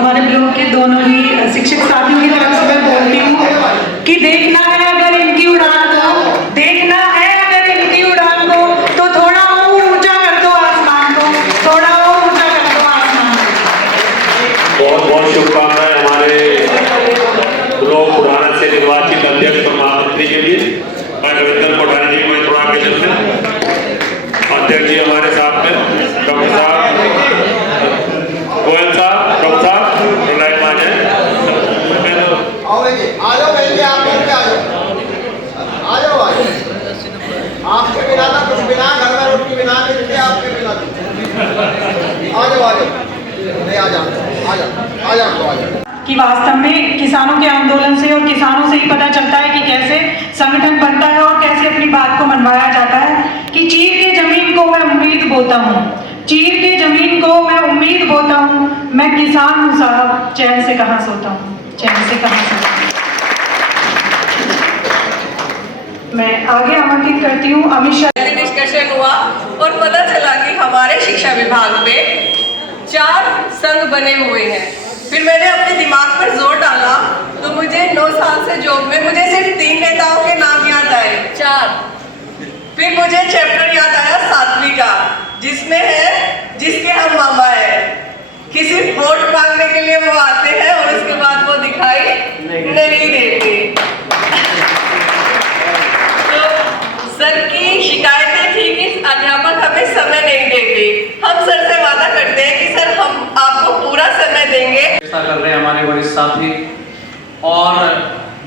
हमारे ब्लॉक के दोनों ही शिक्षक साथियों की तरफ से मैं बोलती हूँ कि देखना है अगर इनकी उड़ान को, देखना है अगर इनकी उड़ान को, तो थोड़ा और ऊंचा कर दो आसमान को, थोड़ा और ऊंचा कर दो आसमान को। बहुत बहुत शुभकामनाएं हमारे ब्लॉक बुढ़ाना से निर्वाचित अध्यक्ष और महामंत्री के लिए। मैं रविंदर कोठारी जी को थोड़ा आगे चलते हैं। अध्यक्ष जी हमारे साथ में डॉक्टर साहब, गोयल साहब, डॉक्टर साहब लाइन में आ जाए। आ जाओ बेटे, आप लोग आ जाओ, आ जाओ आ जाओ। आपके बिना था कुछ बिना, घर में रोटी बिना नहीं थे, आपके बिना आ जाओ आ जाओ, नहीं आ जाओ आ जाओ आ जाओ आ जाओ। कि वास्तव में किसानों के आंदोलन से और किसानों से ही पता चलता है कि कैसे संगठन बनता है और कैसे अपनी बात को मनवाया जाता है। कि चीर के जमीन को मैं उम्मीद बोता हूँ, चीर के जमीन को मैं उम्मीद बोता हूँ, मैं किसान हूँ साहब, चैन से कहाँ सोता हूँ, चैन से कहाँ सोता हूँ। मैं आगे आमंत्रित करती हूँ अमित शाह। डिस्कशन हुआ और पता चला कि हमारे शिक्षा विभाग में 4 संघ बने हुए हैं। फिर मैंने अपने दिमाग पर जोर डाला तो मुझे 9 साल से जॉब में मुझे सिर्फ 3 नेताओं के नाम याद आए, 4। फिर मुझे चैप्टर याद आया 7वीं का, जिसमें है जिसके हम मामा है, किसी वोट मांगने के लिए वो आते हैं और उसके बाद वो दिखाई नहीं देते। तो सर की शिकायतें थी कि अध्यापक हमें समय नहीं देते। हम सर से वादा करते हैं कि सर हम आपको पूरा समय देंगे। ऐसा कर रहे हैं हमारे वरिष्ठ साथी और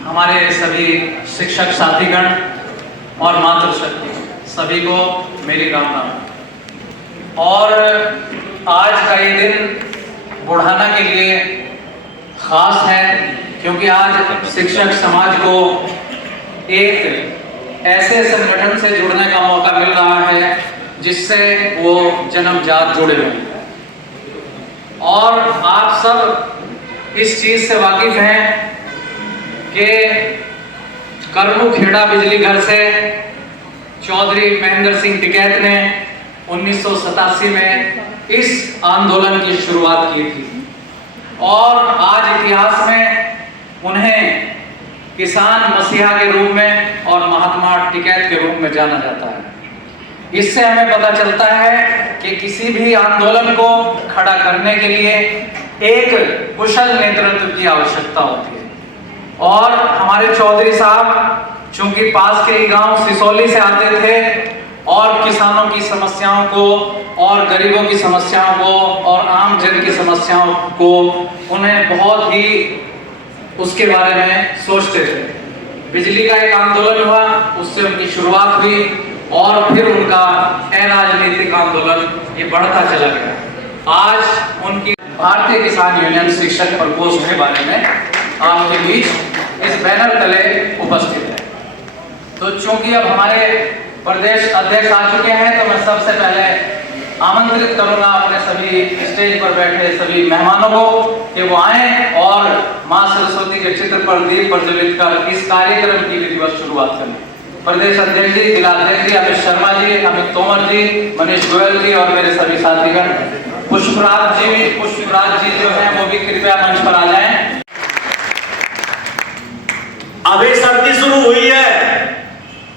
हमारे सभी शिक्षक साथीगण और मातृशक्ति सभी को मेरी राम राम। और आज का ये दिन बुढ़ाना के लिए खास है क्योंकि आज शिक्षक समाज को एक ऐसे संगठन से जुड़ने का मौका मिल रहा है जिससे वो जन्मजात जुड़े हुए हैं। और आप सब इस चीज से वाकिफ हैं कि करमू खेड़ा बिजली घर से चौधरी महेंद्र सिंह टिकैत ने 1987 में इस आंदोलन की शुरुआत की थी और आज इतिहास में उन्हें किसान मसीहा के रूप में और महात्मा टिकैत के रूप में जाना जाता है। इससे हमें पता चलता है कि किसी भी आंदोलन को खड़ा करने के लिए एक कुशल नेतृत्व की आवश्यकता होती है। और हमारे चौधरी साहब चूंकि पास के ही गांव सिसौली से आते थे और किसानों की समस्याओं को और गरीबों की समस्याओं को और आम जन की समस्याओं को उन्हें बहुत ही उसके बारे में सोचते थे। बिजली का एक आंदोलन हुआ, उससे उनकी शुरुआत हुई और फिर उनका अराजनीतिक आंदोलन ये बढ़ता चला गया। आज उनकी भारतीय किसान यूनियन शिक्षक प्रकोष्ठ के बारे में आपके बीच इस बैनर तले उपस्थित है। तो चूंकि अब हमारे प्रदेश अध्यक्ष आ चुके हैं तो मैं सबसे पहले आमंत्रित करूंगा अपने सभी स्टेज पर बैठे सभी मेहमानों को कि वो आएं और मां सरस्वती के चित्र पर दीप प्रज्वलित कर इस कार्यक्रम की विधिवत शुरुआत करें। प्रदेश अध्यक्ष जी, जिला अध्यक्ष जी अमित शर्मा जी, अमित तोमर जी, मनीष गोयल जी और मेरे सभी साथीगण, पुष्पराज जी जो हैं वो भी कृपया मंच पर आ जाएं। अभी सर्दी शुरू हुई है,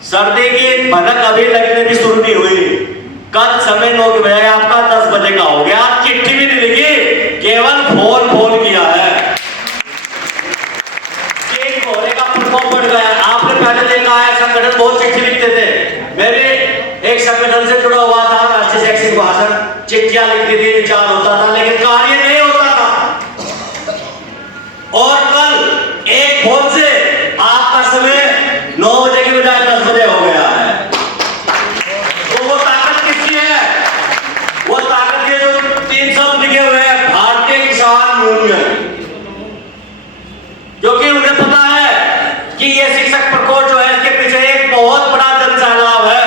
सर्दी की भनक अभी लगने भी शुरू नहीं हुई। कल समय 9 बजे आपका 10 बजे का हो गया, चिट्ठी भी नहीं लिखी, केवल फोन किया है। कोहरे का प्रकोप बढ़ गया। आपने पहले देखा है संगठन बहुत चिट्ठी लिखते थे। मेरे एक संगठन से जुड़ा हुआ था, राष्ट्रीय शैक्षिक भाषण, चिट्ठियां लिखती थी, विचार होता था लेकिन कार्य नहीं होता था। और कल एक फोन से आपका समय 9 बजे की बजाय 10 बजे हो गया है। तो वो ताकत किसकी है? वो ताकत ये जो 3 शब्द लिखे हुए हैं, भारतीय किसान यूनियन, जो कि उन्हें पता है कि ये शिक्षक प्रकोष्ठ जो है इसके पीछे एक बहुत बड़ा जनसैलाब है,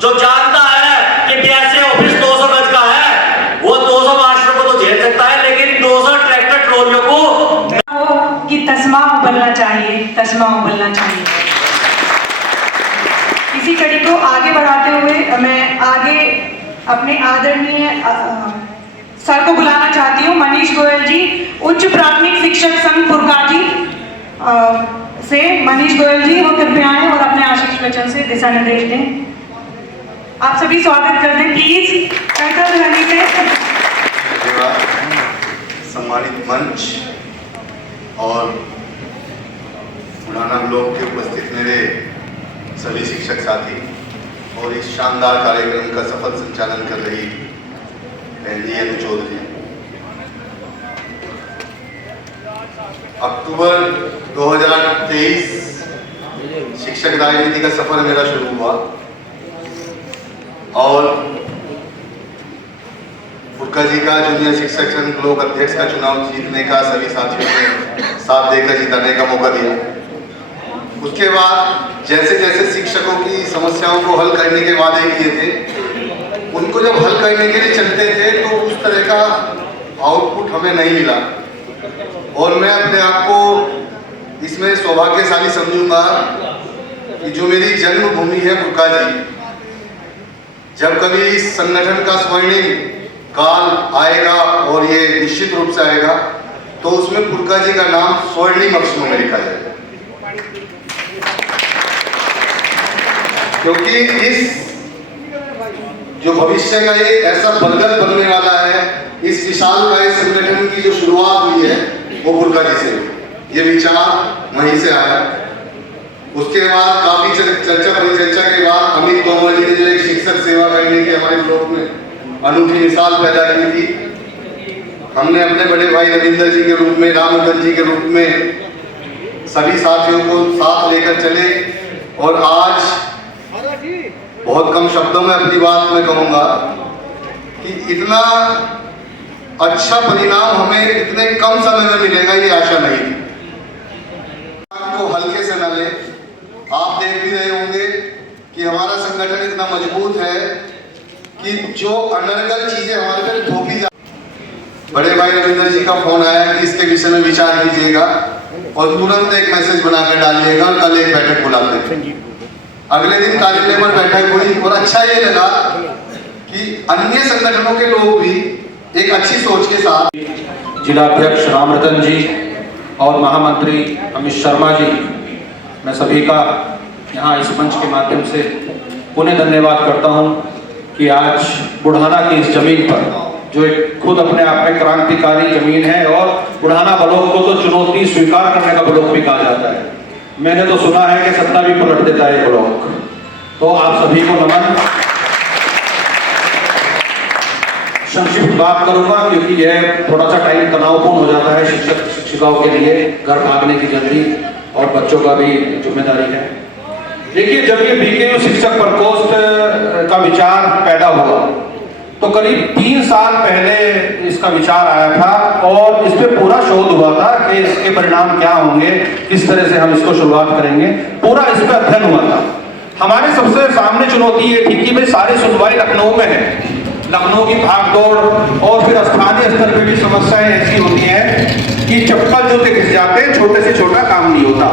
जो जानता है कि कैसे ऑफिस 200 गज का है, वो 200 मास्टरों को तो झेल सकता है लेकिन 200 ट्रैक्टर ट्रॉलियों को कि तस्मा उबलना चाहिए, तस्मा उबलना चाहिए। इसी कड़ी को आगे बढ़ाते हुए मैं आगे अपने आदरणीय सर को बुलाना चाहती हूँ। मनीष गोयल जी, उच्च प्राथमिक शिक्षक संघ पुरकाजी से मनीष गोयल जी वो कृपया आए और अपने आशीष वचन से दिशा निर्देश दें। आप सभी स्वागत कर दें प्लीज करतल ध्वनि से। धन्यवाद। सम्मानित मंच और बुढ़ाना ब्लॉक के उपस्थित मेरे सभी शिक्षक साथी और इस शानदार कार्यक्रम का सफल संचालन कर रही बहन जी अनु चौधरी। अक्टूबर 2023 शिक्षक राजनीति का सफर मेरा शुरू हुआ और फुरका जी का जूनियर शिक्षक संघ ब्लॉक अध्यक्ष का चुनाव जीतने का सभी साथियों ने साथ देकर जिताने का मौका दिया। उसके बाद जैसे जैसे शिक्षकों की समस्याओं को हल करने के वादे किए थे, उनको जब हल करने के लिए चलते थे तो उस तरह का आउटपुट हमें नहीं मिला और मैं अपने आप को इसमें सौभाग्यशाली समझूंगा कि जो मेरी जन्मभूमि है फुरका जी, जब कभी इस संगठन का स्वर्णिम काल आएगा और ये निश्चित रूप से आएगा तो उसमें फुरका जी का नाम स्वर्णिम अक्षरों में लिखा जाएगा, क्योंकि इस जो भविष्य का ये ऐसा बलगत बनने वाला है, इस विशाल काय संगठन की जो शुरुआत हुई है वो फुरका जी से हुई। ये विचार वहीं से आया। उसके बाद काफी चर्चा परिचर्चा के बाद अमित तोमर जी ने जो एक शिक्षक सेवा करने की हमारे ब्लॉक में अनूठी मिसाल पैदा की थी, हमने अपने बड़े भाई रविंदर जी के रूप में, रामचंद्र जी के रूप में सभी साथियों को साथ लेकर चले और आज बहुत कम शब्दों में अपनी बात मैं कहूंगा कि इतना अच्छा परिणाम हमें इतने कम समय में मिलेगा ये आशा नहीं थी। को हल्के से न ले, आप देख भी रहे होंगे कि हमारा संगठन इतना मजबूत है कि जो अनर्गल चीजें हमारे पे थोपी जा। बड़े भाई रविंदर जी का फोन आया कि इसके विषय में विचार कीजिएगा और तुरंत एक मैसेज बनाकर डालिएगा और कल एक बैठक बुलाते हैं। अगले दिन कार्यालय पर बैठक हुई और अच्छा ये लगा कि अन्य संगठनों के लोग भी एक अच्छी सोच के साथ, जिलाध्यक्ष रामरतन जी और महामंत्री अमित शर्मा जी, मैं सभी का यहाँ इस मंच के माध्यम से पुनः धन्यवाद करता हूँ कि आज बुढ़ाना की इस जमीन पर, जो एक खुद अपने आप में क्रांतिकारी जमीन है और बुढ़ाना ब्लॉक को तो चुनौती स्वीकार करने का ब्लॉक भी कहा जाता है। मैंने तो सुना है कि सत्ता भी पलट देता है ये ब्लॉक। तो आप सभी को नमन। संक्षिप्त बात करूंगा क्योंकि यह थोड़ा सा टाइम तनावपूर्ण हो जाता है शिक्षक शिक्षिकाओं के लिए, घर भागने की जल्दी और बच्चों का भी जिम्मेदारी है। देखिए, जब ये बीकेयू शिक्षक प्रकोष्ठ का विचार पैदा हुआ तो करीब 3 साल पहले इसका विचार आया था और इस पर पूरा शोध हुआ था कि इसके परिणाम क्या होंगे, किस तरह से हम इसको शुरुआत करेंगे, पूरा इस पर अध्ययन हुआ था। हमारे सबसे सामने चुनौती ये थी कि भाई सारी सुनवाई लखनऊ में है, लखनऊ की भागदौड़ और फिर स्थानीय स्तर पर भी समस्याएं ऐसी होती हैं कि चप्पल जूते घिस जाते हैं, छोटे से छोटा काम नहीं होता,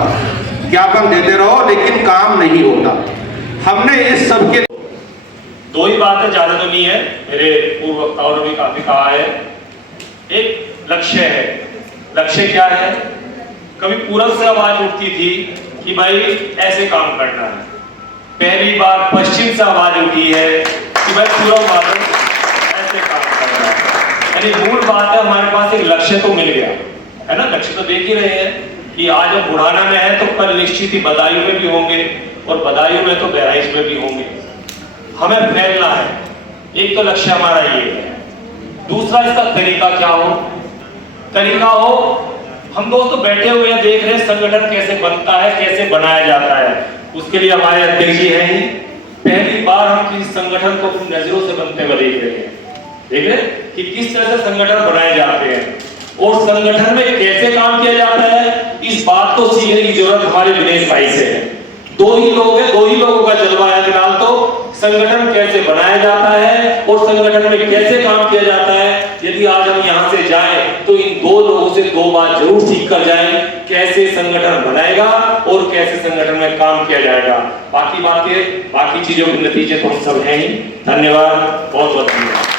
ज्ञापन देते रहो लेकिन काम नहीं होता। हमने इस सब के दो ही बातें, ज्यादा तो नहीं है, मेरे पूर्व वक्ताओं ने भी काफी कहा है। एक लक्ष्य है। लक्ष्य क्या है? कभी पूरब से आवाज उठती थी कि भाई ऐसे काम करना है, पहली बार पश्चिम से आवाज उठी है कि भाई पूरब वालों ऐसे काम करना है। यानी मूल बात है, हमारे पास एक लक्ष्य तो मिल गया है ना। लक्ष्य तो देख ही रहे हैं कि आज हम बुढ़ाना में है तो कल निश्चित ही बदायूं में भी होंगे और बदायूं में तो बहराइच में भी होंगे। हमें फैलना है, एक तो लक्ष्य हमारा ये है। दूसरा, इसका तरीका क्या हो? तरीका हो, हम दोस्तों बैठे हुए हैं, देख रहे हैं संगठन कैसे बनता है, कैसे बनाया जाता है। उसके लिए हमारे अध्यक्ष जी हैं ही, पहली बार हम किसी संगठन को अपनी नजरों से बनते हुए देख रहे हैं। देख रहे कि किस तरह से संगठन बनाए जाते हैं और संगठन में कैसे काम किया जाता है। इस बात को सीखने की जरूरत हमारे विनेश भाई से है। दो ही लोग हैं, दो ही लोगों का जलवा है फिलहाल। तो संगठन कैसे बनाया जाता है और संगठन में कैसे काम किया जाता है, यदि आज हम यहाँ से जाएं तो इन दो लोगों से 2 बात जरूर सीख कर जाएं, कैसे संगठन बनाएगा और कैसे संगठन में काम किया जाएगा। बाकी बातें, बाकी चीजों के नतीजे तो हम सब हैं ही। धन्यवाद, बहुत बहुत धन्यवाद।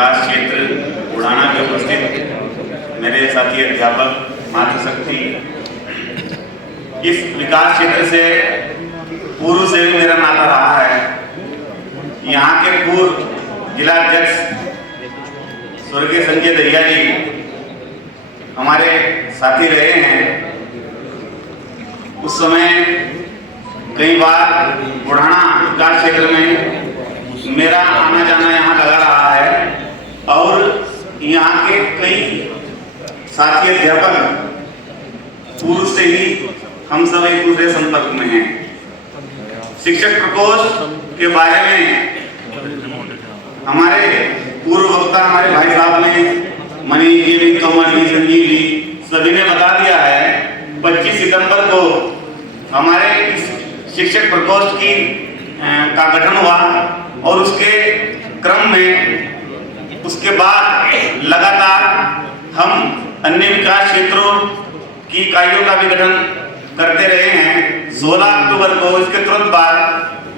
विकास क्षेत्र बुढ़ाना के उपस्थित मेरे साथी अध्यापक मातृशक्ति, इस विकास क्षेत्र से पूर्व से भी मेरा नाता रहा है। यहाँ के पूर्व जिला अध्यक्ष स्वर्गीय संजय दरिया जी हमारे साथी रहे हैं। उस समय कई बार बुढ़ाना विकास क्षेत्र में मेरा आना जाना यहाँ लगा रहा है और यहाँ के कई साथी अध्यापक पूर्व से ही हम सब एक दूसरे संपर्क में हैं। शिक्षक प्रकोष्ठ के बारे में हमारे पूर्व वक्ता हमारे भाई साहब ने, मनीष जी भी, कमल जी, संजीव जी सभी ने बता दिया है। 25 सितंबर को हमारे इस शिक्षक प्रकोष्ठ की का गठन हुआ और उसके क्रम में उसके बाद लगातार हम अन्य विकास क्षेत्रों की इकाइयों का भी गठन करते रहे हैं। 16 अक्टूबर को इसके तुरंत बाद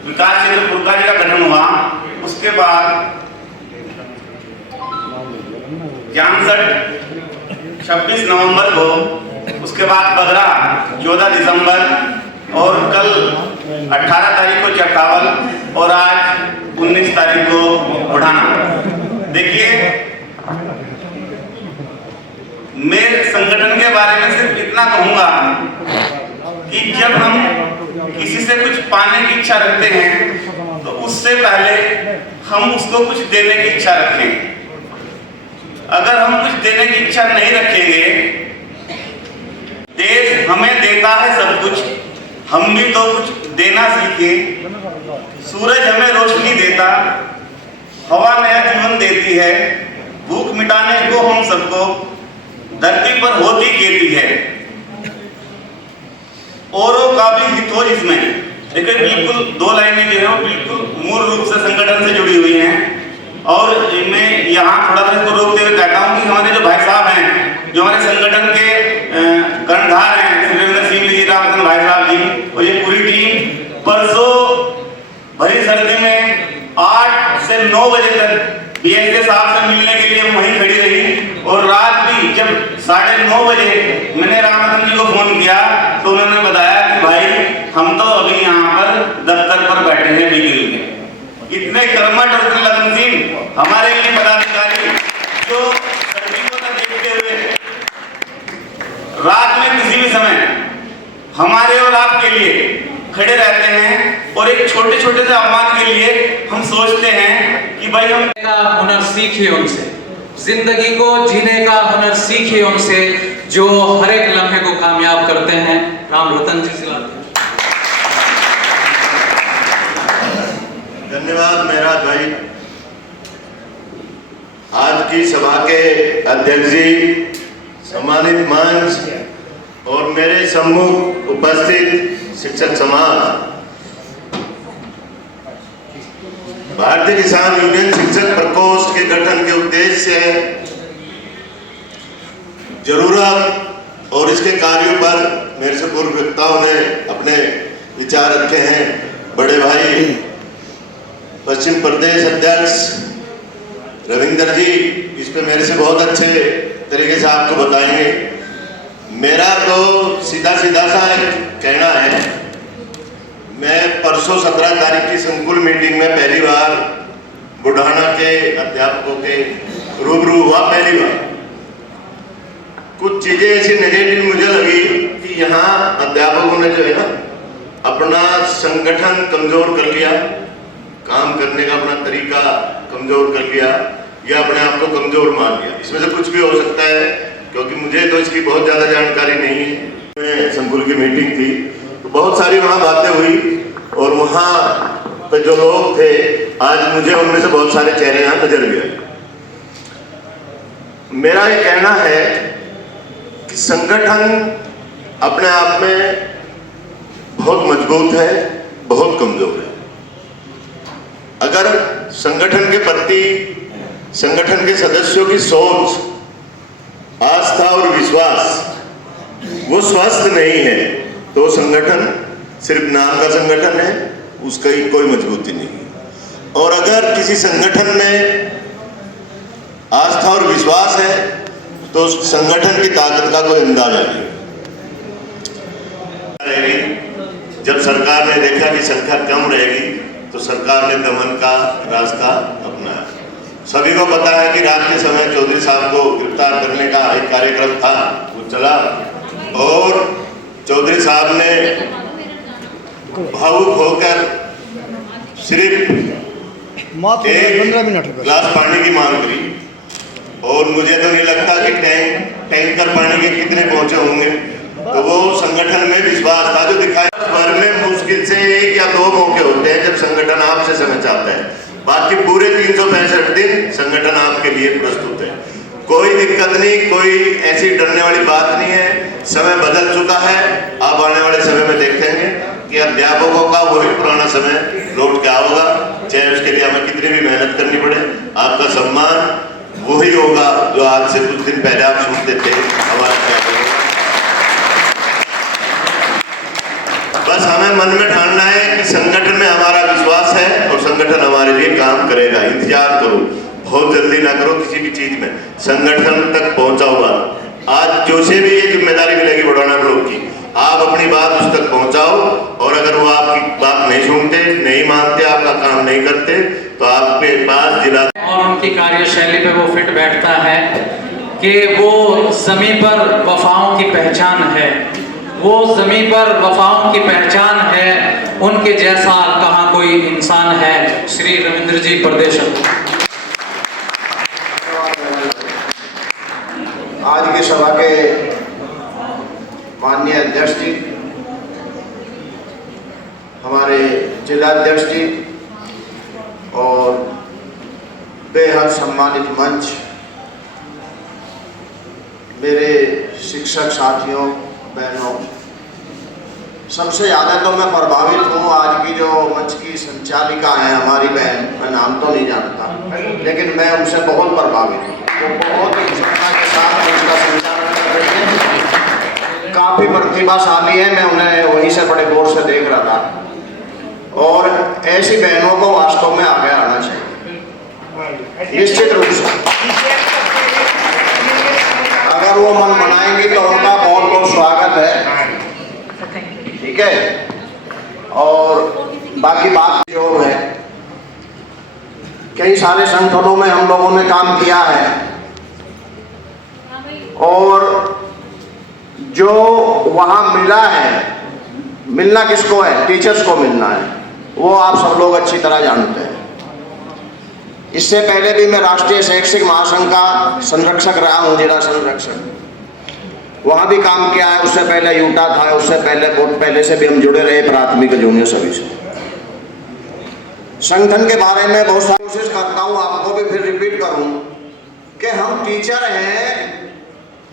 विकास क्षेत्र फुलका जी का गठन हुआ। उसके बाद जामसट 26 नवंबर को, उसके बाद बगरा 14 दिसंबर और कल 18 तारीख को चरकावल और आज 19 तारीख को बुढ़ाना। देखिए, मैं संगठन के बारे में सिर्फ इतना कहूंगा कि जब हम किसी से कुछ पाने की इच्छा रखते हैं तो उससे पहले हम उसको कुछ देने की इच्छा रखें। अगर हम कुछ देने की इच्छा नहीं रखेंगे, देश हमें देता है सब कुछ, हम भी तो कुछ देना सीखें। सूरज हमें रोशनी देता, हवा नया जीवन देती है, भूख मिटाने को हम सबको धरती पर होती कहती है। औरों का भी हित हो इसमें। देखिए, बिल्कुल 2 लाइनें जो है बिल्कुल मूल रूप से संगठन से जुड़ी हुई हैं और मैं यहाँ थोड़ा सा इसको रोकते हुए कहता हूँ कि हमारे जो भाई साहब हैं, जो हमारे संगठन के कर्णधार हैं, सुरेंद्र सिंह जी, रामचंद्र भाई साहब जी और ये पूरी टीम परसों भरी सर्दी में 8 से 9 बजे तक बीएसए साहब से मिलने के लिए वहीं खड़ी रही और रात भी जब 9:30 बजे मैंने रामचंद्र जी को फोन किया तो उन्होंने बताया कि भाई हम तो अभी यहाँ पर दफ्तर पर बैठे हैं डिग्री में। इतने कर्मठ और लगनशील हमारे लिए पदाधिकारी जो सर्दी को न देखते हुए रात में किसी भी समय हमारे और आपके लिए खड़े रहते हैं और एक छोटे छोटे से आह्वान के लिए हम सोचते हैं कि भाई हम का हुनर सीखिए उनसे, जिंदगी को जीने का हुनर सीखिए उनसे, जो हर एक लम्हे को कामयाब करते हैं। राम रतन जी से धन्यवाद मेरा भाई। आज की सभा के अध्यक्ष जी, सम्मानित मंच और मेरे सम्मुख उपस्थित शिक्षक समाज, भारतीय किसान यूनियन शिक्षक प्रकोष्ठ के गठन के उद्देश्य से, जरूरत और इसके कार्यों पर मेरे से पूर्व वक्ताओं ने अपने विचार रखे हैं। बड़े भाई पश्चिम प्रदेश अध्यक्ष रविंदर जी इस पे मेरे से बहुत अच्छे तरीके से आपको बताएंगे। मेरा तो सीधा सा एक कहना है। मैं परसों 17 तारीख की संकुल मीटिंग में पहली बार बुढ़ाना के अध्यापकों के रूबरू हुआ। पहली बार कुछ चीजें ऐसी नेगेटिव मुझे लगी कि यहाँ अध्यापकों ने जो है ना अपना संगठन कमजोर कर लिया, काम करने का अपना तरीका कमजोर कर लिया या अपने आप को कमजोर मान लिया। इसमें से कुछ भी हो सकता है क्योंकि मुझे तो इसकी बहुत ज्यादा जानकारी नहीं है। संकुल की मीटिंग थी तो बहुत सारी वहाँ बातें हुई और वहाँ पे जो लोग थे आज मुझे उनमें से बहुत सारे चेहरे यहाँ नजर भी आए। मेरा ये कहना है कि संगठन अपने आप में बहुत मजबूत है, बहुत कमजोर है। अगर संगठन के प्रति संगठन के सदस्यों की सोच, आस्था और विश्वास वो स्वस्थ नहीं है तो संगठन सिर्फ नाम का संगठन है, उसका ही कोई मजबूती नहीं है। और अगर किसी संगठन में आस्था और विश्वास है तो उस संगठन की ताकत का कोई अंदाजा नहीं रहेगी। जब सरकार ने देखा कि संख्या कम रहेगी तो सरकार ने दमन का रास्ता अपनाया। सभी को पता है कि रात के समय चौधरी साहब को गिरफ्तार करने का एक कार्यक्रम था, वो चला और चौधरी साहब ने भावुक होकर सिर्फ एक गिलास पानी की मांग करी और मुझे तो नहीं लगता कि टैंकर पानी के कितने पहुंचे होंगे। तो वो संगठन में विश्वास था जो दिखाया। भर में मुश्किल से 1 या 2 मौके होते हैं जब संगठन आपसे समय चाहता है, बाकी पूरे 365 दिन संगठन आपके लिए प्रस्तुत है। कोई दिक्कत नहीं, कोई ऐसी डरने वाली बात नहीं है। समय बदल चुका है। आप आने वाले समय में देखेंगे कि अध्यापकों का वही पुराना समय लौट के आओगा, चाहे उसके लिए हमें कितनी भी मेहनत करनी पड़े। आपका सम्मान वही होगा जो आज से कुछ दिन पहले आप सुनते थे हमारे। बस हमें मन में ठानना है कि संगठन में हमारा विश्वास है और संगठन हमारे लिए काम करेगा। इंतजार करो, बहुत जल्दी ना करो किसी भी चीज में, संगठन तक पहुंचा हुआ। आज जो से भी ये जिम्मेदारी मिलेगी बुढ़ाना ब्लॉक की, आप अपनी बात उस तक पहुंचाओ और अगर वो आपकी बात नहीं सुनते, नहीं मानते, आपका काम नहीं करते तो आपके पास जिला और उनकी कार्यशैली पे वो फिट बैठता है कि वो ज़मीं पर वफाओं की पहचान है। वो ज़मीं पर वफाओं की पहचान है, उनके जैसा कहाँ कोई इंसान है। श्री रविंद्र जी परदेशक। आज की सभा के माननीय अध्यक्ष जी, हमारे जिला अध्यक्ष जी और बेहद सम्मानित मंच, मेरे शिक्षक साथियों, बहनों, सबसे ज़्यादा तो मैं प्रभावित हूँ आज की जो मंच की संचालिका है हमारी बहन, मैं नाम तो नहीं जानता लेकिन मैं उनसे बहुत प्रभावित हूँ। तो बहुत ही क्षमता के साथ उसका संचालन कर रहे हैं, काफ़ी प्रतिभाशाली है। मैं उन्हें वहीं से बड़े गौर से देख रहा था और ऐसी बहनों को वास्तव में आगे आना चाहिए निश्चित रूप से। अगर वो मन बनाएंगी तो उनका बहुत बहुत स्वागत है, ठीक है। और बाकी बात जो है, कई सारे संगठनों में हम लोगों ने काम किया है और जो वहाँ मिला है, मिलना किसको है? टीचर्स को मिलना है, वो आप सब लोग अच्छी तरह जानते हैं। इससे पहले भी मैं राष्ट्रीय शैक्षिक महासंघ का संरक्षक रहा हूँ, जिला संरक्षक, वहाँ भी काम किया है। उससे पहले यूटा था, उससे पहले बहुत पहले से भी हम जुड़े रहे प्राथमिक जूनियर सभी से। संगठन के बारे में बहुत सारी कोशिश करता हूँ, आपको भी फिर रिपीट करूँ कि हम टीचर हैं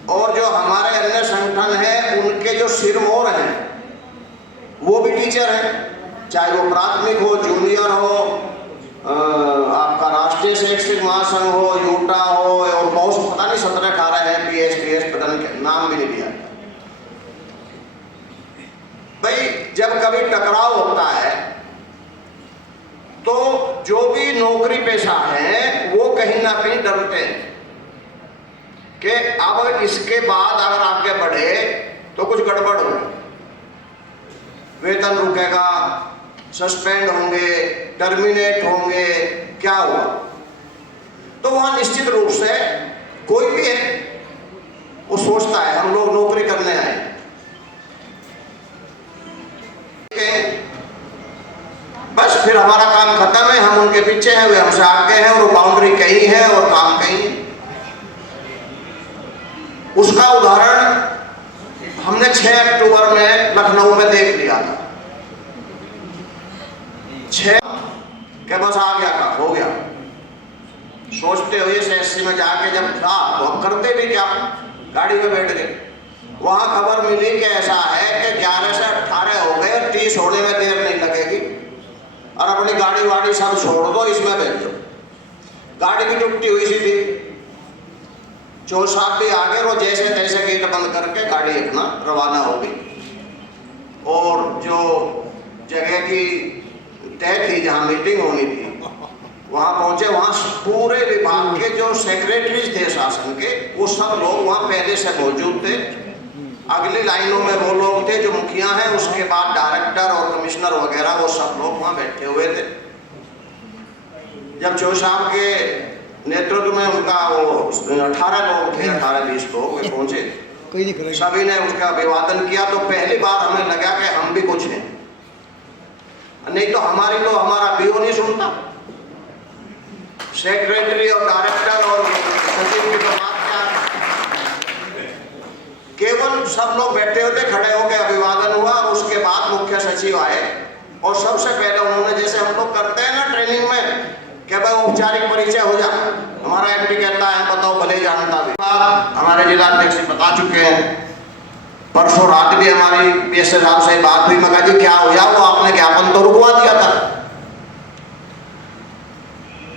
और जो हमारे अन्य संगठन हैं उनके जो सिरमौर हैं वो भी टीचर हैं, चाहे वो प्राथमिक हो, जूनियर हो, आपका राष्ट्रीय शैक्षिक महासंघ हो, यूटा हो और बहुत पता नहीं 17-18 है, PSPS पता नहीं नाम भी नहीं दिया। भाई जब कभी टकराव होता है तो जो भी नौकरी पेशा है वो कहीं ना कहीं डरते हैं कि अब इसके बाद अगर आगे बढ़े तो कुछ गड़बड़ होगी, वेतन रुकेगा, सस्पेंड होंगे, टर्मिनेट होंगे, क्या हुआ। तो वहां निश्चित रूप से कोई भी है वो सोचता है हम लोग नौकरी करने आए, बस फिर हमारा काम खत्म है, हम उनके पीछे हैं, वे हमसे आगे हैं और बाउंड्री कहीं है और काम कहीं है। उसका उदाहरण हमने 6 अक्टूबर में लखनऊ में देख लिया था। 6 के बस आ गया था, हो गया। सोचते हुए CSC में जाके जब था तो अब करते भी क्या, गाड़ी में बैठ गए। वहां खबर मिली कि ऐसा है कि 11 से 18 हो गए, 30 होने में देर नहीं लगेगी और अपनी गाड़ी वाड़ी सब छोड़ दो, इसमें बैठ जाओ। गाड़ी भी टूटी हुई सी थी, चोर साहब भी आगे, वो जैसे तैसे गेट बंद करके गाड़ी अपना रवाना हो गई। और जो जगह की तय थी जहाँ मीटिंग होनी थी वहां पहुंचे, वहां पूरे विभाग के जो सेक्रेटरीज थे शासन के, वो सब लोग वहां पहले से मौजूद थे। अगली लाइनों में वो लोग थे जो मुखिया हैं, उसके बाद डायरेक्टर और कमिश्नर वगैरह, वो सब लोग वहां बैठे हुए थे। जब चो साहब के नेतृत्व में उनका वो 18 लोग थे, 18-20 लोग वे पहुंचे, सभी ने उसका अभिवादन किया। तो पहली बार हमें लगा कि हम भी कुछ हैं, नहीं तो हमारा बीओ नहीं सुनता। सेक्रेटरी और डायरेक्टर और सचिव की तो बात क्या, केवल सब लोग बैठे होते, खड़े होकर अभिवादन हुआ और उसके बाद मुख्य सचिव आए और सबसे पहले उन्होंने, जैसे हम लोग करते हैं ना ट्रेनिंग में कि भाई औपचारिक परिचय हो जा, हमारा एमपी कहता है बताओ, भले जानता भी। हमारे जिला अध्यक्ष बता चुके हैं, परसों रात भी हमारी पीएसए साहब से बात हुई। मैं कहा जी क्या हो गया, वो आपने ज्ञापन तो रुकवा दिया था।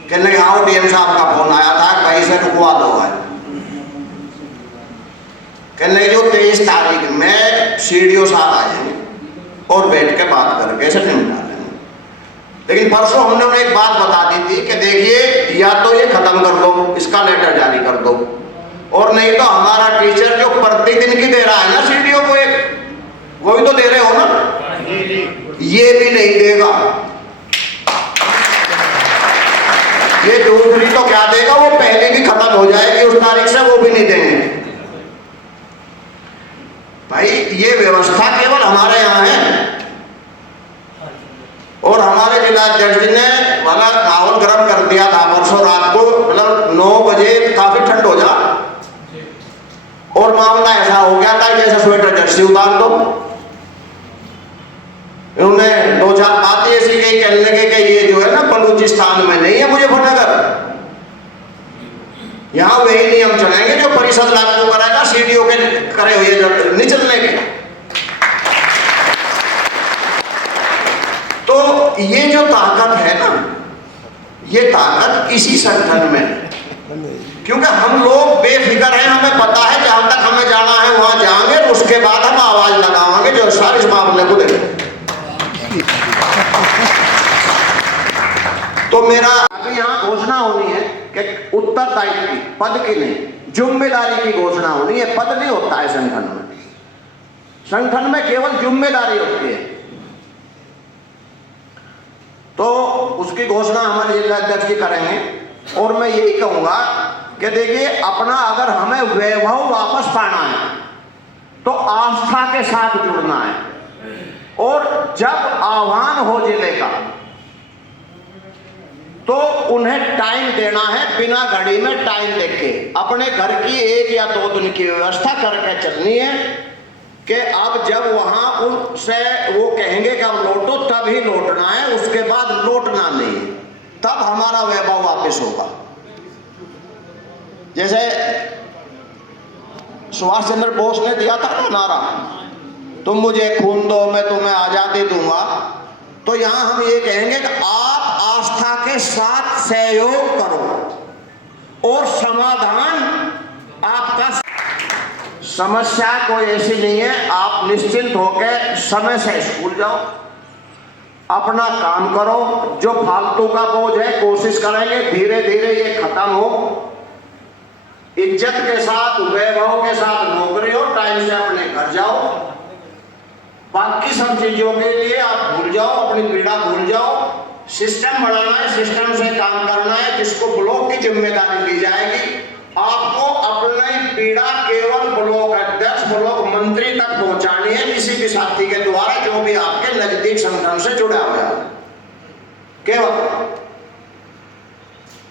कहने लगे हाँ, डीएम साहब का फोन आया था, भाई से रुकवा दो भाई। कहने लगे जो 23 तारीख में सीडीओ साहब आएंगे और बैठ के बात करके इसे निपटा देंगे। लेकिन परसों हमने उन्हें एक बात बता दी थी कि देखिए, या तो ये खत्म कर दो, इसका लेटर जारी कर दो, और नहीं तो हमारा टीचर जो प्रतिदिन की दे रहा है ना सीडीओ को एक, वो भी तो दे रहे हो ना, ये भी नहीं देगा। ये दूसरी तो क्या देगा, वो पहले भी खत्म हो जाएगी उस तारीख से, वो भी नहीं देंगे। भाई ये व्यवस्था केवल हमारे यहाँ है। और हमारे जिला अध्यक्ष ने वाला माहौल गर्म कर दिया था परसों रात को, मतलब 9 बजे काफी ठंड हो जा, और मामला ऐसा हो गया था जैसे स्वेटर जर्सी उतार दो। इन्होंने 2-4 बातें ऐसी कही, कहने लगे कि ये जो है ना बलूचिस्तान में नहीं है मुजफ्फरनगर, यहाँ वही नियम चलेंगे जो परिषद लागू कराएगा, सीडीओ के करे हुए नहीं चलने के। तो ये जो ताकत है ना, ये ताकत इसी संगठन में है, क्योंकि हम लोग बेफिक्र हैं, हमें पता है जहां तक हमें जाना है वहां जाएंगे, उसके बाद हम आवाज लगाएंगे जो सारे इस मामले को देखें। तो मेरा अभी यहाँ घोषणा होनी है कि उत्तरदायित्व की, पद की नहीं, जिम्मेदारी की घोषणा होनी है। पद नहीं होता है संगठन में, संगठन में केवल जिम्मेदारी होती है। तो उसकी घोषणा हमारे जिला अध्यक्ष जी करेंगे। और मैं यही कहूंगा कि देखिए, अपना अगर हमें वैभव वापस पाना है तो आस्था के साथ जुड़ना है, और जब आह्वान हो जिले का तो उन्हें टाइम देना है, बिना घड़ी में टाइम देके अपने घर की 1 या 2 दिन की व्यवस्था करके चलनी है कि अब जब वहां उनसे वो कहेंगे कि अब लौटो, तब ही लौटना है, उसके बाद लौटना नहीं, तब हमारा वैभव वापस होगा। जैसे सुभाष चंद्र बोस ने दिया था ना नारा, तुम मुझे खून दो मैं तुम्हें आजादी दूंगा, तो यहां हम ये कहेंगे कि आप आस्था के साथ सहयोग करो और समाधान आपका। समस्या कोई ऐसी नहीं है, आप निश्चिंत होकर समय से स्कूल जाओ, अपना काम करो, जो फालतू का बोझ है कोशिश करेंगे धीरे धीरे ये खत्म हो, इज्जत के साथ वैभव के साथ नौकरी हो, टाइम से अपने घर जाओ। बाकी सब चीजों के लिए आप भूल जाओ, अपनी पीड़ा भूल जाओ। सिस्टम बढ़ाना है, सिस्टम से काम करना है, जिसको ब्लॉक की जिम्मेदारी दी जाएगी। आपको अपनी पीड़ा केवल ब्लॉक अध्यक्ष, ब्लॉक मंत्री तक पहुंचानी है, किसी भी साथी के द्वारा जो भी आपके नजदीक संगठन से जुड़ा हुआ है। केवल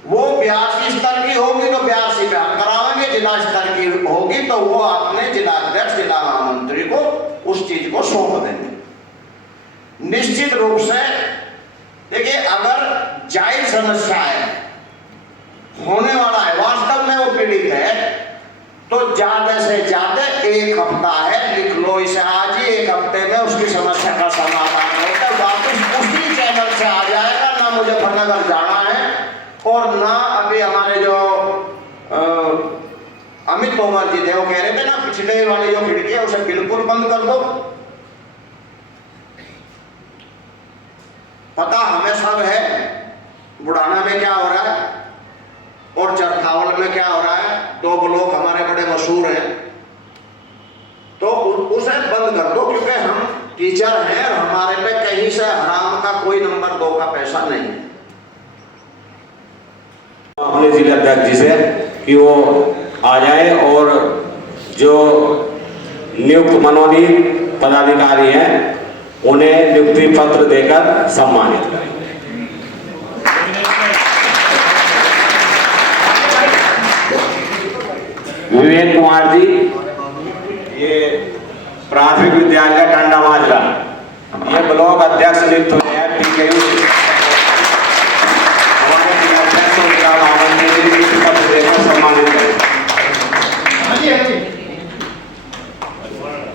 वो 82 स्तर की होगी तो 82 पे हम कराएंगे, जिला स्तर की होगी तो वो अपने जिला अध्यक्ष, जिला महामंत्री को उस चीज को सौंप देंगे। निश्चित रूप से देखिए, अगर जायज समस्या है, होने वाला है, वास्तव में वो पीड़ित है, तो ज्यादा से ज्यादा 1 हफ्ता है, लिख लो इसे आज ही, 1 हफ्ते में उसकी समस्या का समाधान होकर वापस उसी चैनल से आ जाएगा। ना मुजफ्फरनगर जाना है, और ना अभी हमारे जो अमित तोमर जी थे वो कह रहे थे ना, पिछले वाली जो खिड़की है उसे बिल्कुल बंद कर दो। पता हमें सब है, बुढ़ाना में क्या हो रहा है और चरखावल में क्या हो रहा है, 2 ब्लॉक हमारे बड़े मशहूर हैं, तो उसे बंद कर दो, क्योंकि हम टीचर हैं और हमारे पे कहीं से हराम का कोई नंबर 2 का पैसा नहीं है। अपने जिला अध्यक्ष जी से कि वो आ जाए और जो नियुक्त मनोनीत पदाधिकारी हैं उन्हें नियुक्ति पत्र देकर सम्मानित करें। विवेक कुमार जी, ये प्राथमिक विद्यालय टांडा माजरा, ये ब्लॉक अध्यक्ष नियुक्त हुए हैं PKU। हमारे जिलाध्यक्ष उनका नियुक्ति पत्र देकर सम्मानित करें।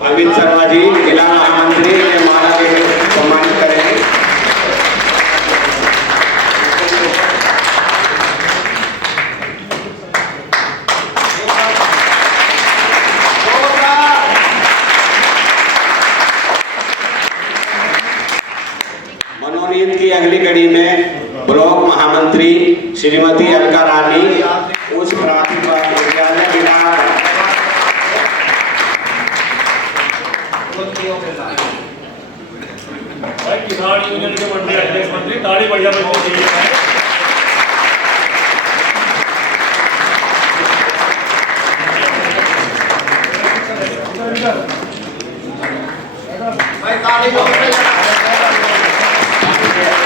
अमित शर्मा जी, जिला महामंत्री, ने माला देकर सम्मानित करेंगे। मनोनीत की अगली कड़ी में ब्लॉक महामंत्री श्रीमती अलका रानी, उच्च प्राथमिक विद्यालय बिहार। किसान यूनियन के मंडल अध्यक्ष मंत्री ताली बढ़िया बजनी चाहिए।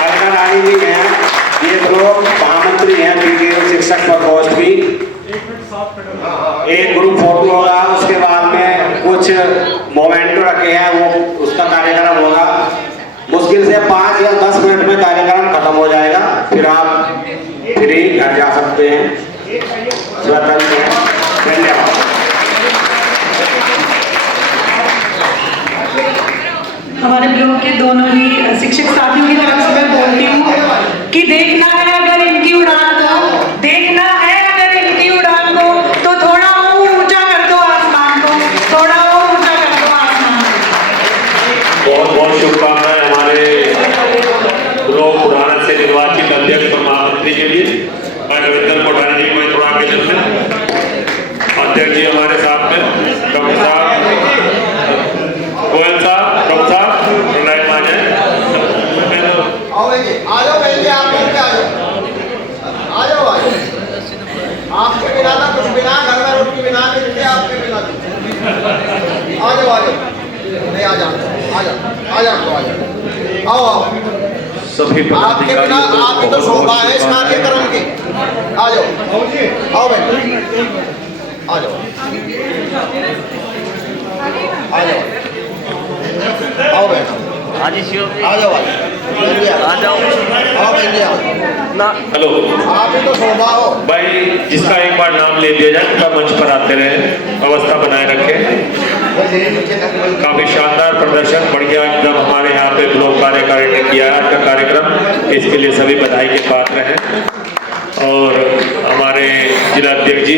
अलका रानी जी हैं, ये ब्लॉक महामंत्री हैं PKU शिक्षक प्रकोष्ठ की। एक ग्रुप फोटो होगा, उसके बाद में कुछ मोमेंटो रखे हैं, वो उसका कार्यक्रम होगा। मुश्किल से 5 या 10 मिनट में कार्यक्रम खत्म हो जाएगा, फिर आप फ्री घर जा सकते हैं, स्वतंत्र हैं। धन्यवाद। हमारे ब्लॉक के दोनों ही शिक्षक साथियों की तरफ से मैं बोलती हूँ कि देखना है अगर इनकी उड़ान को, देखना है अगर इनकी उड़ान को, तो थोड़ा और ऊंचा कर दो आसमान को, थोड़ा और ऊंचा कर दो आसमान को। बहुत बहुत शुभकामनाएं हमारे ब्लॉक बुढ़ाना से निर्वाचित अध्यक्ष और महामंत्री के लिए। मैं रविंदर कोठारी जी को थोड़ा आगे चलते हैं। अध्यक्ष जी हमारे साथ में डॉक्टर साहब, गोयल साहब, डॉक्टर साहब लाइन में आ जाए। आ जाओ बहन जी, आप लोग आ जाओ, आ जाओ, आ जाओ। आपके बिना था कुछ बिना, घर में रोटी बिना नहीं थे, आपके बिना थी। आ जाओ, आ जाओ, नहीं आ जाओ, आ जाओ, आ जाओ, आ जाओ, आओ आओ। सभी आपके बिना आप ही तो शोभा है इस कार्यक्रम की। आ जाओ, आओ बहन, आ जाओ, आ जाओ, आओ बहन, आ जाओ, आ जाओ, आओ बहन जी, आओ। हेलो आप ही तो शोभा हो भाई, जिसका एक बार नाम ले दिया जाए उनका मंच पर आते रहे, अवस्था बनाए रखें। काफी शानदार प्रदर्शन, बढ़िया एकदम हमारे यहाँ पे ब्लॉक कार्यकारिणी ने किया है आज का कार्यक्रम, इसके लिए सभी बधाई के पात्र हैं। और हमारे जिला अध्यक्ष जी,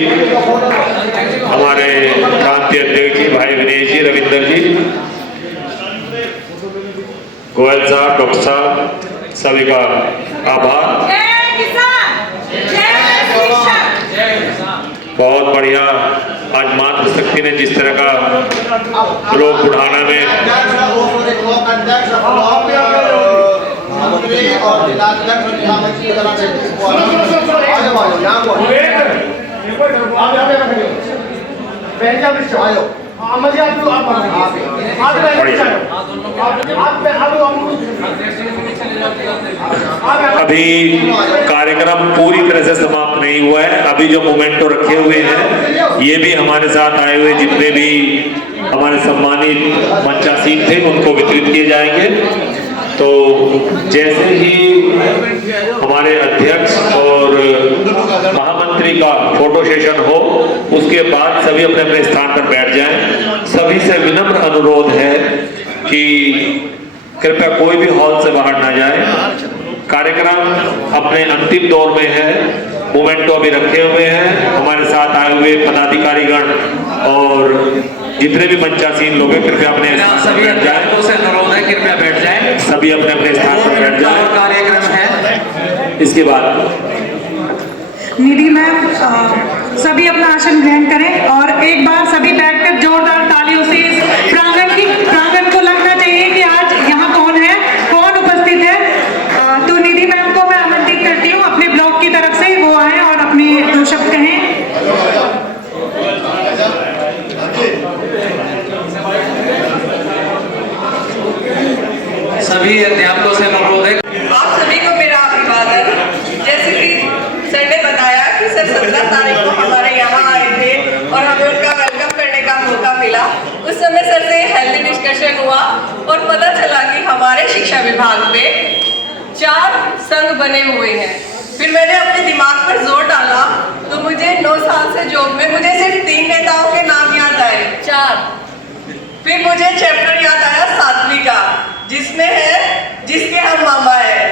हमारे प्रांतीय अध्यक्ष जी भाई विनेश जी, रविंदर जी, गोयल साहब, डॉक्टर साहब, सभी का आभार। बहुत बढ़िया, आज मातृशक्ति ने जिस तरह का लोग बुढ़ाना में अभी कार्यक्रम पूरी तरह से समाप्त नहीं हुआ है। अभी जो मोमेंटो रखे हुए हैं, ये भी हमारे साथ आए हुए जितने भी हमारे सम्मानित मंचासीन थे उनको वितरित किए जाएंगे। तो जैसे ही हमारे अध्यक्ष और महामंत्री का फोटो सेशन हो, उसके बाद सभी अपने अपने स्थान पर बैठ जाएं। सभी से विनम्र अनुरोध है कि कृपया कोई भी हॉल से बाहर ना जाए। कार्यक्रम अपने अंतिम दौर में है, मोमेंटो अभी रखे हुए हैं। हमारे साथ आए हुए पदाधिकारीगण और जितने भी मंचासीन लोग हैं, कृपया अपने सभी अध्यापकों से अनुरोध है कृपया बैठ जाएं। सभी अपने अपने स्थान पर बैठ जाएं। कार्यक्रम है इसके बाद निधि मैम, सभी अपना आसन ग्रहण करें और एक बार सभी बैठकर जोरदार तालियों से इस प्रांगण को लगना चाहिए कि आज यहाँ कौन है, कौन उपस्थित है। तो निधि मैम को मैं आमंत्रित करती हूँ अपने ब्लॉक की तरफ से, वो आए और अपने 2 शब्द कहें। सभी अध्यापकों से अनुरोध है। आप सभी को मेरा अभिवादन। जैसे कि सर ने बताया कि सर 17 तारीख को हमारे यहाँ आए थे और हमें उनका वेलकम करने का मौका मिला। उस समय सर से हेल्दी डिस्कशन हुआ और पता चला कि हमारे शिक्षा विभाग में 4 संघ बने हुए हैं। फिर मैंने अपने दिमाग पर जोर डाला तो मुझे 9 साल से जॉब में मुझे सिर्फ 3 नेताओं के नाम याद आए, 4। फिर मुझे चैप्टर याद आया 7वीं का, जिसमें है जिसके हम मामा है,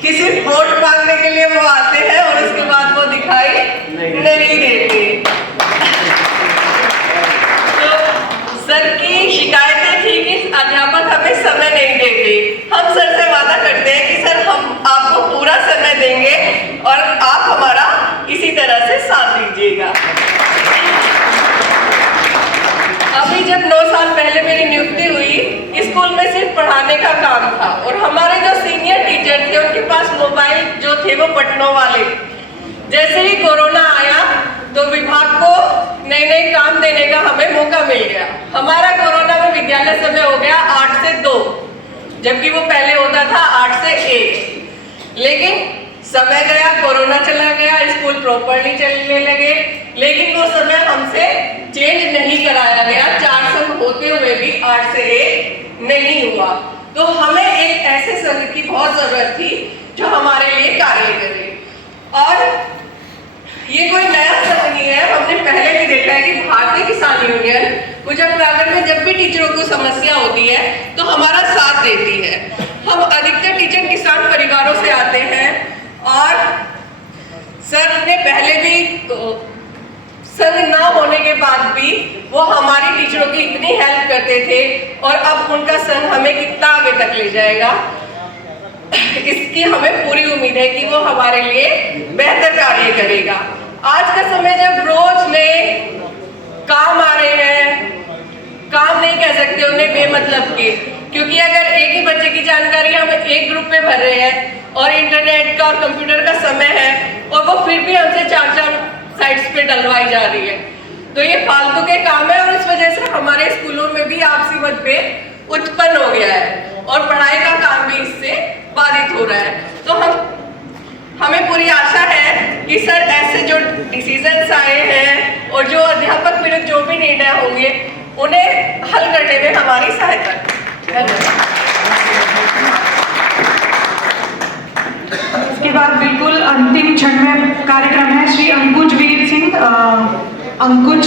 कि सिर्फ वोट मांगने के लिए वो आते हैं और उसके बाद वो दिखाई नहीं देते। तो सर की शिकायतें थी कि अध्यापक हमें समय नहीं देते। हम सर से वादा करते हैं कि सर हम आपको पूरा समय देंगे और आप हमारा इसी तरह से साथ दीजिएगा। अभी जब 9 साल पहले मेरी नियुक्ति हुई, स्कूल में सिर्फ पढ़ाने का काम था और हमारे जो सीनियर टीचर थे उनके पास मोबाइल जो थे वो बटनों वाले। जैसे ही कोरोना आया तो विभाग को नए काम देने का हमें मौका मिल गया। हमारा कोरोना में विद्यालय समय हो गया 8 से 2, जबकि वो पहले होता था 8 से 1। लेकिन समय गया, कोरोना चला गया, स्कूल प्रॉपरली चलने लगे, लेकिन वो समय हमसे चेंज नहीं कराया गया। 4 संघ होते हुए भी 8 से 1 नहीं हुआ। तो हमें एक ऐसे संघ की बहुत जरूरत थी जो हमारे लिए कार्य करे। और ये कोई नया संघ नहीं है, हमने पहले भी देखा है कि भारतीय किसान यूनियन मुजफ्फरनगर में जब भी टीचरों को समस्या होती है तो हमारा साथ देती है। हम अधिकतर टीचर किसान परिवारों से आते हैं और सर ने पहले भी संघ ना होने के बाद भी वो हमारी टीचरों की इतनी हेल्प करते थे और अब उनका संघ हमें कितना आगे तक ले जाएगा, इसकी हमें पूरी उम्मीद है कि वो हमारे लिए बेहतर कार्य करेगा। आज का समय जब रोज नए काम आ रहे हैं, काम नहीं कह सकते उन्हें बेमतलब के, क्योंकि अगर एक ही बच्चे की जानकारी हम एक ग्रुप में भर रहे हैं और इंटरनेट का और कंप्यूटर का समय है और वो फिर भी हमसे 4-4 साइट्स पे डलवाई जा रही है, तो ये फालतू के काम है और इस वजह से हमारे स्कूलों में भी आपसी मतभेद उत्पन्न हो गया है और पढ़ाई का काम भी इससे बाधित हो रहा है। तो हमें पूरी आशा है कि सर ऐसे जो डिसीजंस आए हैं और जो अध्यापक विरुद्ध जो भी निर्णय होंगे उन्हें हल करने में हमारी सहायता करें। इसके बाद बिल्कुल अंतिम क्षण में कार्यक्रम है। श्री अंकुज वीर सिंह, अंकुज